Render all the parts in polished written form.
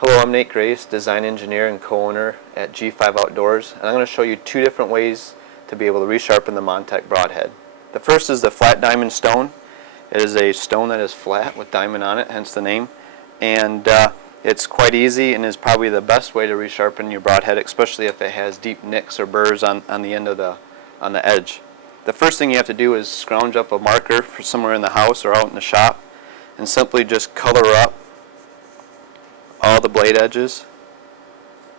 Hello, I'm Nate Grace, design engineer and co-owner at G5 Outdoors, and I'm going to show you two different ways to be able to resharpen the Montec Broadhead. The first is the flat diamond stone. It is a stone that is flat with diamond on it, hence the name, and it's quite easy and is probably the best way to resharpen your broadhead, especially if it has deep nicks or burrs on the end of on the edge. The first thing you have to do is scrounge up a marker for somewhere in the house or out in the shop and simply just color up all the blade edges.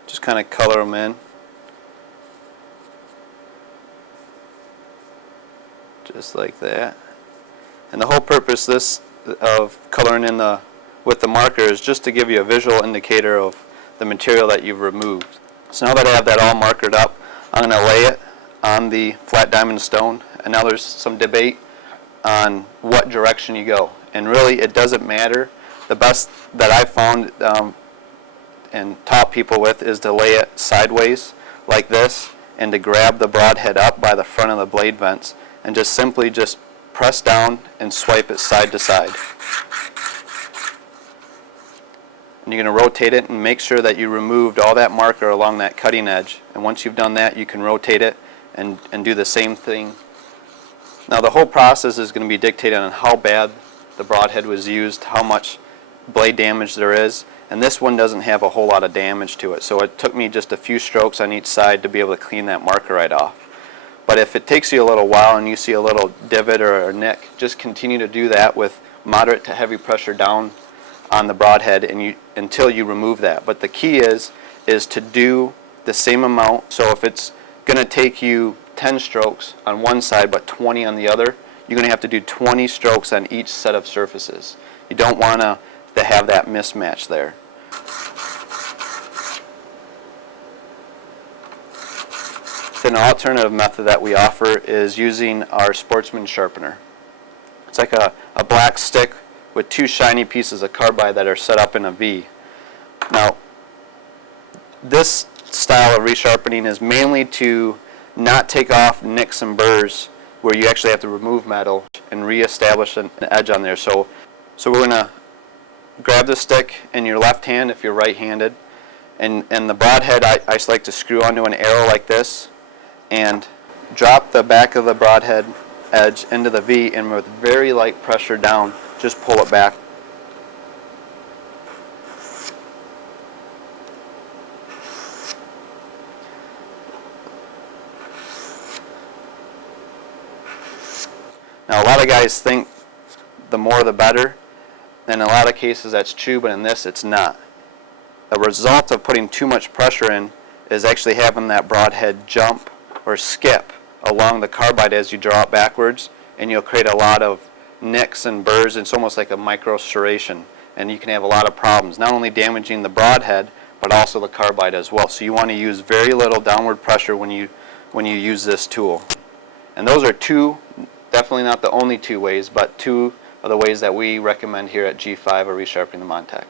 Just kind of color them in. Just like that. And the whole purpose of coloring in with the marker is just to give you a visual indicator of the material that you've removed. So now that I have that all markered up, I'm going to lay it on the flat diamond stone, and now there's some debate on what direction you go. And really it doesn't matter. The best that I've found and taught people with is to lay it sideways like this and to grab the broadhead up by the front of the blade vents and just simply press down and swipe it side to side. And you're going to rotate it and make sure that you removed all that marker along that cutting edge. And once you've done that, you can rotate it and do the same thing. Now the whole process is going to be dictated on how bad the broadhead was used, how much blade damage there is, and this one doesn't have a whole lot of damage to it, so it took me just a few strokes on each side to be able to clean that marker right off. But if it takes you a little while and you see a little divot or a nick, just continue to do that with moderate to heavy pressure down on the broadhead until you remove that. But the key is to do the same amount. So if it's going to take you 10 strokes on one side but 20 on the other, you're going to have to do 20 strokes on each set of surfaces. You don't want to have that mismatch there. Then an alternative method that we offer is using our Sportsman sharpener. It's like a black stick with two shiny pieces of carbide that are set up in a V. Now, this style of resharpening is mainly to not take off nicks and burrs where you actually have to remove metal and re-establish an edge on there. So we're going to grab the stick in your left hand if you're right-handed, and the broadhead I just like to screw onto an arrow like this and drop the back of the broadhead edge into the V, and with very light pressure down just pull it back. Now a lot of guys think the more the better. In a lot of cases that's true, but in this it's not. The result of putting too much pressure in is actually having that broadhead jump or skip along the carbide as you draw it backwards, and you'll create a lot of nicks and burrs. It's almost like a micro serration, and you can have a lot of problems, not only damaging the broadhead but also the carbide as well. So you want to use very little downward pressure when you use this tool. And those are two, definitely not the only two ways, but two of the ways that we recommend here at G5 are resharpening the Montec.